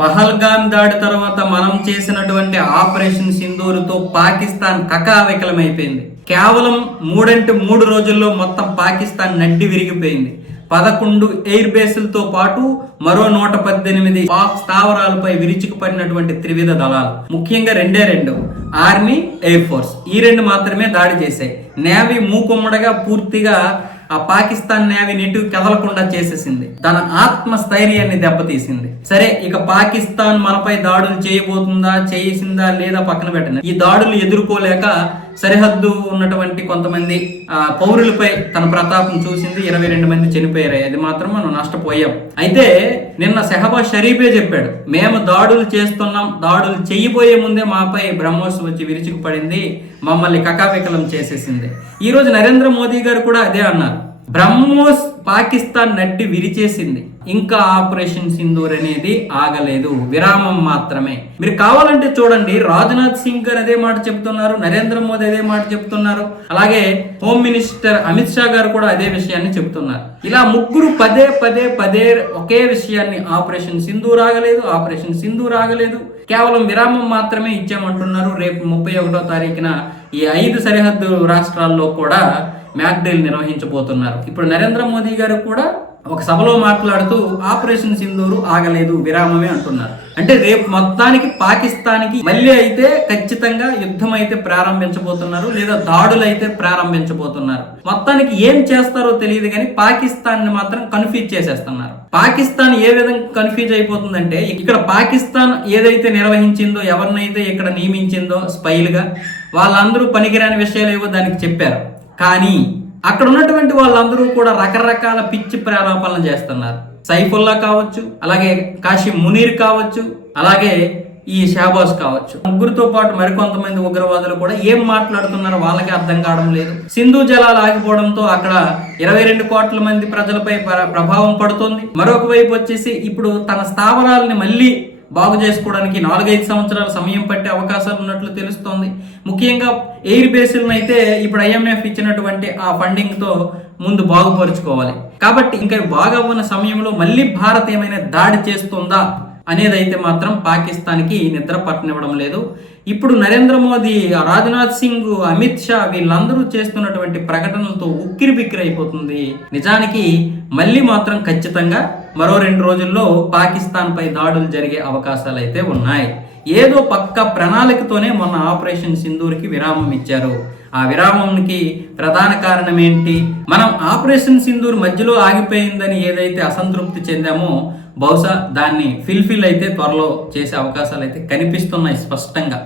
పహల్గాన్ దాడి తర్వాత మనం చేసినటువంటి ఆపరేషన్ సింధూరుతో పాకిస్తాన్ కకావికలమైపోయింది. కేవలం మూడంటే మూడు రోజుల్లో మొత్తం పాకిస్తాన్ నడ్డి విరిగిపోయింది. పదకొండు ఎయిర్ బేసులతో పాటు మరో నూట పద్దెనిమిది పాక్ స్థావరాలపై విరుచుకుపడినటువంటి త్రివిధ దళాలు. ముఖ్యంగా రెండే రెండు ఆర్మీ ఎయిర్ ఫోర్స్. ఈ రెండు మాత్రమే దాడి చేశాయి. నేవీ మూకుమ్మడగా పూర్తిగా ఆ పాకిస్తాన్ నేవీని నెటు కదలకుండా చేసేసింది. తన ఆత్మస్థైర్యాన్ని దెబ్బతీసింది. సరే ఇక పాకిస్తాన్ మనపై దాడులు చేయబోతుందా చేసిందా లేదా పక్కన పెట్టండి. ఈ దాడులు ఎదుర్కోలేక సరిహద్దు ఉన్నటువంటి కొంతమంది ఆ, పౌరులపై తన ప్రతాపం చూసింది. ఇరవై రెండు మంది చనిపోయారు అది మాత్రం మనం నష్టపోయాం. అయితే నిన్న సెహబాజ్ షరీఫే చెప్పాడు మేము దాడులు చేస్తున్నాం. దాడులు చేయబోయే ముందే మాపై బ్రహ్మోస్ వచ్చి విరుచుకుపడింది. మమ్మల్ని కకావికలం చేసేసింది. ఈరోజు నరేంద్ర మోదీ గారు కూడా అదే అన్నారు. బ్రహ్మోస్ పాకిస్తాన్ నడ్డి విరిచేసింది. ఇంకా ఆపరేషన్ సింధూర్ అనేది ఆగలేదు. విరామం మాత్రమే. మీరు కావాలంటే చూడండి రాజ్నాథ్ సింగ్ గారు అదే మాట చెప్తున్నారు నరేంద్ర మోదీ అదే మాట చెప్తున్నారు. అలాగే హోమ్ మినిస్టర్ అమిత్ షా గారు కూడా అదే విషయాన్ని చెప్తున్నారు. ఇలా ముగ్గురు పదే పదే పదే ఒకే విషయాన్ని ఆపరేషన్ సింధూర్ ఆగలేదు ఆపరేషన్ సింధూర్ ఆగలేదు. కేవలం విరామం మాత్రమే ఇచ్చామంటున్నారు. రేపు ముప్పై ఒకటో తారీఖున ఈ ఐదు సరిహద్దు రాష్ట్రాల్లో కూడా మ్యాక్డేల్ నిర్వహించబోతున్నారు. ఇప్పుడు నరేంద్ర మోదీ గారు కూడా ఒక సభలో మాట్లాడుతూ ఆపరేషన్ సింధూరు ఆగలేదు విరామమే అంటున్నారు. అంటే రేపు మొత్తానికి పాకిస్తాన్కి మళ్ళీ అయితే ఖచ్చితంగా యుద్ధం అయితే ప్రారంభించబోతున్నారు లేదా దాడులు అయితే ప్రారంభించబోతున్నారు. మొత్తానికి ఏం చేస్తారో తెలియదు కానీ పాకిస్తాన్ని మాత్రం కన్ఫ్యూజ్ చేసేస్తున్నారు. పాకిస్తాన్ ఏ విధంగా కన్ఫ్యూజ్ అయిపోతుందంటే ఇక్కడ పాకిస్తాన్ ఏదైతే నిర్వహించిందో ఎవరినైతే ఇక్కడ నియమించిందో స్పైలుగా వాళ్ళందరూ పనికిరాని విషయాలు ఏవో దానికి చెప్పారు. కానీ అక్కడ ఉన్నటువంటి వాళ్ళందరూ కూడా రకరకాల పిచ్చి ప్రారంభాలను చేస్తున్నారు. సైఫుల్లా కావచ్చు అలాగే కాశీ మునీర్ కావచ్చు అలాగే ఈ షాబాస్ కావచ్చు. ముగ్గురితో పాటు మరికొంతమంది ఉగ్రవాదులు కూడా ఏం మాట్లాడుతున్నారో వాళ్ళకి అర్థం కావడం లేదు. సింధు జలాలు ఆగిపోవడంతో అక్కడ ఇరవై రెండు కోట్ల మంది ప్రజలపై ప్ర- ప్రభావం పడుతుంది. మరొక వైపు వచ్చేసి ఇప్పుడు తన స్థావరాలని మళ్ళీ బాగు చేసుకోవడానికి నాలుగైదు సంవత్సరాల సమయం పట్టే అవకాశాలు ఉన్నట్లు తెలుస్తోంది. ముఖ్యంగా ఎయిర్ బేస్లను అయితే ఇప్పుడు ఐఎంఎఫ్ ఇచ్చినటువంటి ఆ ఫండింగ్తో ముందు బాగుపరుచుకోవాలి. కాబట్టి ఇంకా బాగా ఉన్న సమయంలో మళ్ళీ భారత్ ఏమైనా దాడి చేస్తుందా అనేదైతే మాత్రం పాకిస్తాన్కి నిద్ర పట్టనివ్వడం లేదు. ఇప్పుడు నరేంద్ర మోదీ రాజ్నాథ్ సింగ్ అమిత్ షా వీళ్ళందరూ చేస్తున్నటువంటి ప్రకటనలతో ఉక్కిరి బిక్కిరి అయిపోతుంది నిజానికి మళ్ళీ మాత్రం ఖచ్చితంగా మరో రెండు రోజుల్లో పాకిస్తాన్పై దాడులు జరిగే అవకాశాలు అయితే ఉన్నాయి. ఏదో పక్క ప్రణాళికతోనే మొన్న ఆపరేషన్ సింధూర్కి విరామం ఇచ్చారు. ఆ విరామంకి ప్రధాన కారణం ఏంటి మనం ఆపరేషన్ సింధూర్ మధ్యలో ఆగిపోయిందని ఏదైతే అసంతృప్తి చెందామో బహుశా దాన్ని ఫిల్ఫిల్ అయితే త్వరలో చేసే అవకాశాలు అయితే కనిపిస్తున్నాయి స్పష్టంగా.